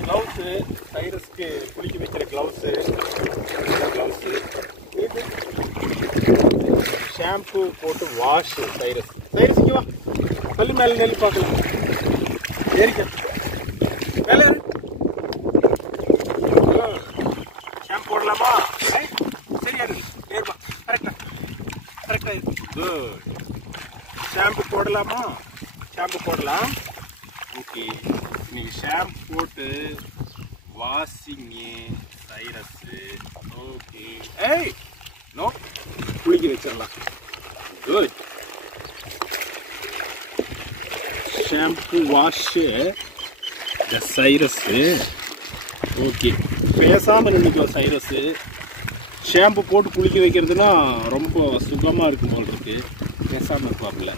gloves சைரஸ்க்கு குளிக்க வைக்கிற gloves shampoo போட்டு வாஷு சைரஸ் இங்கே வா பள்ளி மேலே நெல் பார்க்கலாம் ஏறிக்க மேலே ஷாம்பு போடலாமா சரியா இருக்கு ஏறுப்பா கரெக்டாக இருக்கு குட் ஷாம்பு போடலாமா ஷாம்பு போடலாம் ஓகே இன்னைக்கு ஷாம்பு போட்டு வாஷிங்கு சைரஸு ஓகே ஏய் நோ குளிக்க வச்சிடலாம் குட் ஷாம்பு வாஷு இந்த சைரஸு ஓகே பேசாமல் நின்றுக்கோ சைரஸு ஷாம்பு போட்டு குளிக்க வைக்கிறதுனா ரொம்ப சுகமாக இருக்கும் போல் இருக்கு பேசாமல் இருப்பாப்புல